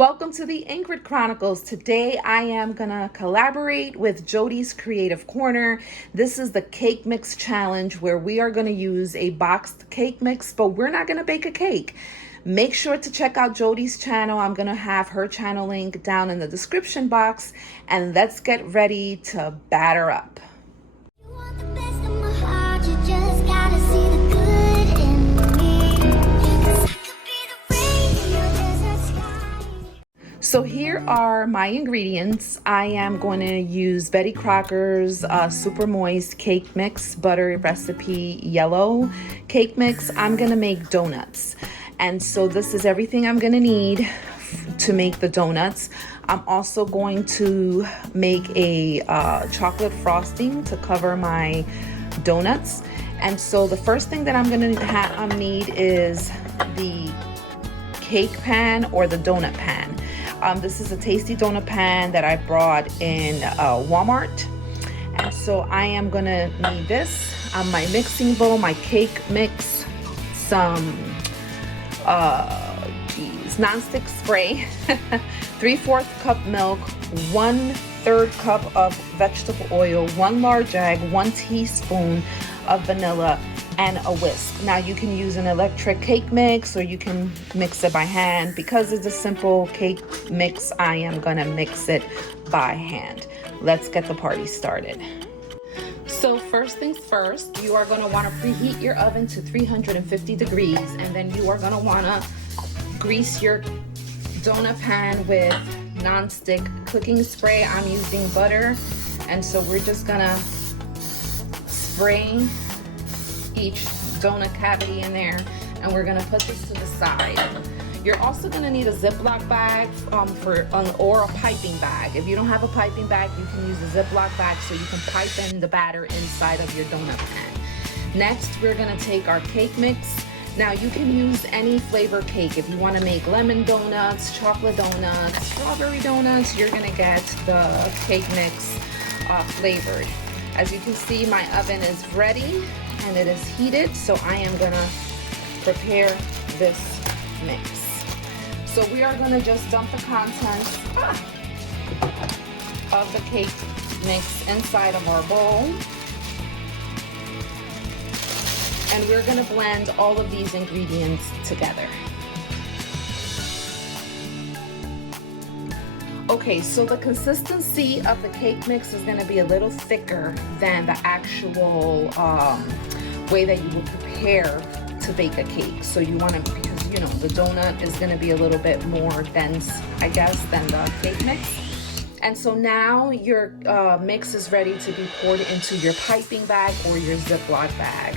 Welcome to the Ingrid Chronicles. Today I am gonna collaborate with Jody's Creative Corner. This is the cake mix challenge where we are gonna use a boxed cake mix, but we're not gonna bake a cake. Make sure to check out Jody's channel. I'm gonna have her channel link down in the description box, and let's get ready to batter up. So here are my ingredients. I am going to use Betty Crocker's super moist cake mix, butter recipe yellow cake mix. I'm going to make donuts. And so this is everything I'm going to need to make the donuts. I'm also going to make a chocolate frosting to cover my donuts. And so the first thing that I'm going to need is the cake pan or the donut pan. This is a tasty donut pan that I brought in Walmart. And so I am gonna need this, my mixing bowl, my cake mix, some non-stick spray, 3/4 cup milk, 1/3 cup of vegetable oil, 1 large egg, 1 teaspoon of vanilla, and a whisk. Now you can use an electric cake mix or you can mix it by hand. Because it's a simple cake mix, I am gonna mix it by hand. Let's get the party started. So first things first, you are gonna wanna preheat your oven to 350 degrees, and then you are gonna wanna grease your donut pan with non-stick cooking spray. I'm using butter, and so we're just gonna spray each donut cavity in there, and we're gonna put this to the side. You're also gonna need a Ziploc bag or a piping bag. If you don't have a piping bag, you can use a Ziploc bag so you can pipe in the batter inside of your donut pan. Next, we're gonna take our cake mix. Now you can use any flavor cake. If you wanna make lemon donuts, chocolate donuts, strawberry donuts, you're gonna get the cake mix flavored. As you can see, my oven is ready and it is heated, so I am gonna prepare this mix. So we are gonna just dump the contents of the cake mix inside of our bowl. And we're gonna blend all of these ingredients together. Okay, so the consistency of the cake mix is gonna be a little thicker than the actual way that you would prepare to bake a cake. So you wanna, because you know, the donut is gonna be a little bit more dense, I guess, than the cake mix. And so now your mix is ready to be poured into your piping bag or your Ziploc bag.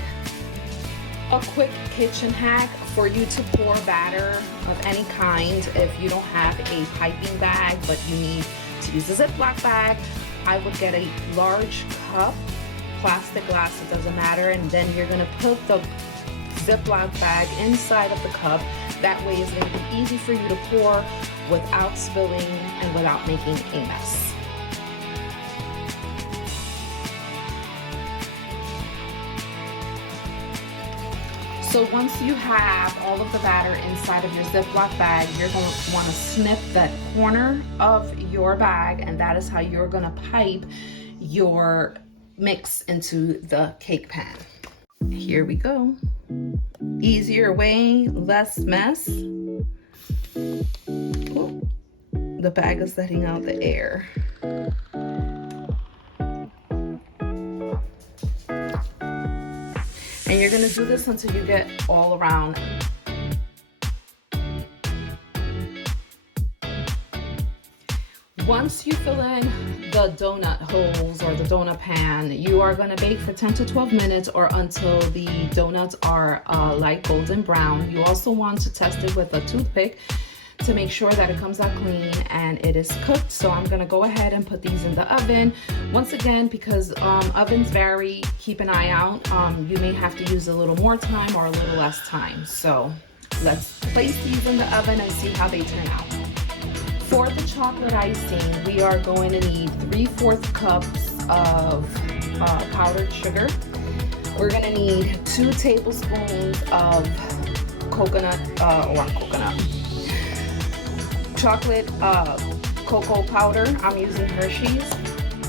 A quick kitchen hack for you to pour batter of any kind if you don't have a piping bag but you need to use a Ziploc bag, I would get a large cup, plastic, glass, it doesn't matter, and then you're gonna put the Ziploc bag inside of the cup. That way it's gonna be easy for you to pour without spilling and without making a mess. So once you have all of the batter inside of your Ziploc bag, you're going to want to snip that corner of your bag, and that is how you're going to pipe your mix into the cake pan. Here we go. Easier way, less mess. Oh, the bag is letting out the air. And you're gonna do this until you get all around. Once you fill in the donut holes or the donut pan, you are gonna bake for 10 to 12 minutes or until the donuts are light golden brown. You also want to test it with a toothpick to make sure that it comes out clean and it is cooked. So I'm gonna go ahead and put these in the oven. Once again, because ovens vary, keep an eye out. You may have to use a little more time or a little less time. So let's place these in the oven and see how they turn out. For the chocolate icing, we are going to need 3/4 cups of powdered sugar. We're gonna need 2 tablespoons of chocolate cocoa powder. I'm using Hershey's.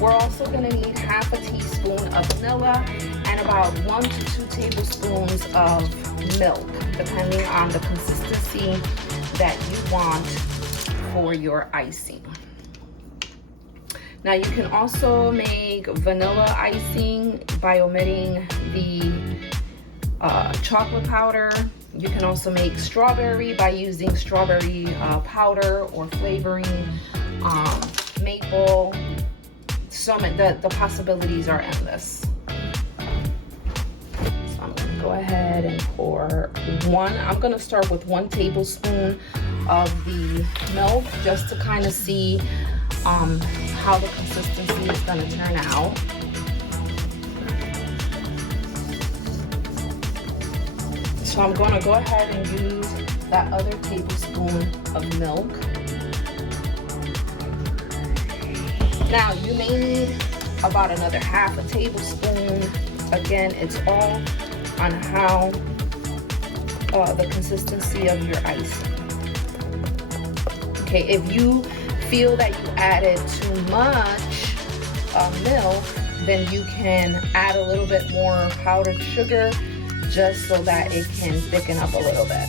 We're also going to need half a teaspoon of vanilla and about 1 to 2 tablespoons of milk, depending on the consistency that you want for your icing. Now you can also make vanilla icing by omitting the chocolate powder. You can also make strawberry by using strawberry powder or flavoring, maple. The possibilities are endless. So I'm gonna go ahead and pour I'm gonna start with 1 tablespoon of the milk just to kind of see how the consistency is gonna turn out. So I'm gonna go ahead and use that other tablespoon of milk. Now you may need about another half a tablespoon. Again, it's all on how the consistency of your icing. Okay, if you feel that you added too much milk, then you can add a little bit more powdered sugar just so that it can thicken up a little bit.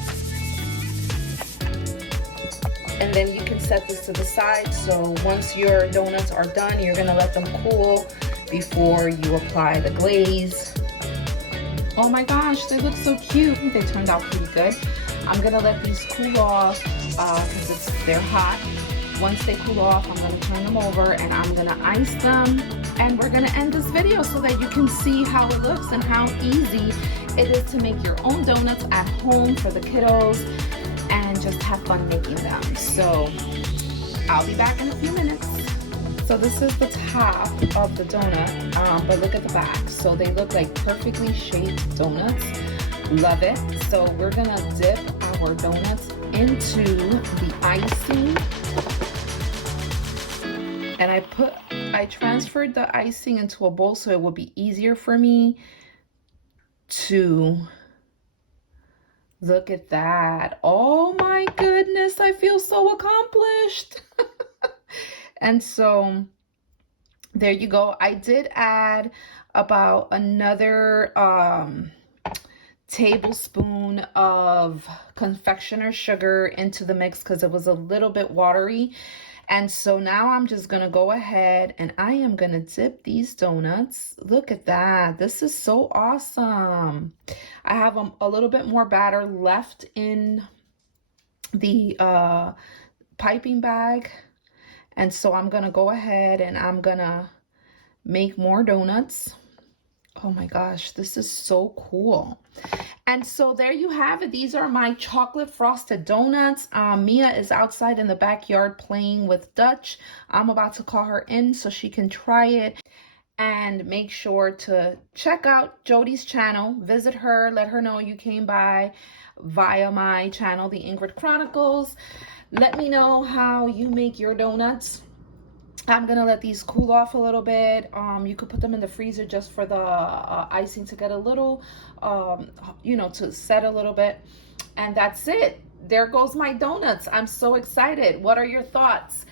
And then you can set this to the side. So once your donuts are done, you're gonna let them cool before you apply the glaze. Oh my gosh, they look so cute. They turned out pretty good. I'm gonna let these cool off because they're hot. Once they cool off, I'm gonna turn them over and I'm gonna ice them. And we're gonna end this video so that you can see how it looks and how easy it is to make your own donuts at home for the kiddos and just have fun making them. So I'll be back in a few minutes. So this is the top of the donut, but look at the back. So they look like perfectly shaped donuts. Love it. So we're gonna dip our donuts into the icing. And I transferred the icing into a bowl so it would be easier for me to look at that. Oh my goodness, I feel so accomplished. And so there you go. I did add about another tablespoon of confectioner's sugar into the mix because it was a little bit watery. And so now I'm just gonna go ahead and I am gonna dip these donuts. Look at that, this is so awesome. I have a little bit more batter left in the piping bag. And so I'm gonna go ahead and I'm gonna make more donuts. Oh my gosh, this is so cool. And so there you have it. These are my chocolate frosted donuts. Mia is outside in the backyard playing with Dutch. I'm about to call her in so she can try it. And make sure to check out Jody's channel. Visit her, let her know you came by via my channel, The Ingrid Chronicles. Let me know how you make your donuts. I'm gonna let these cool off a little bit. You could put them in the freezer just for the icing to get a little, you know, to set a little bit. And that's it. There goes my donuts. I'm so excited. What are your thoughts?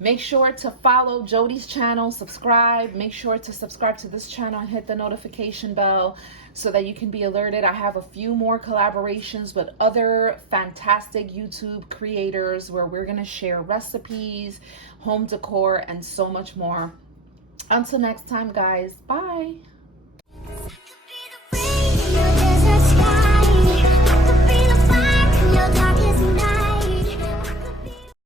Make sure to follow Jody's channel, subscribe. Make sure to subscribe to this channel and hit the notification bell so that you can be alerted. I have a few more collaborations with other fantastic YouTube creators where we're gonna share recipes, home decor, and so much more. Until next time, guys, bye.